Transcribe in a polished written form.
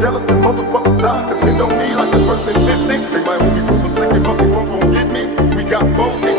Jealous and motherfuckers die, cause we don't need like the first and 15. They might hold me for a second, but they won't get me. We got 4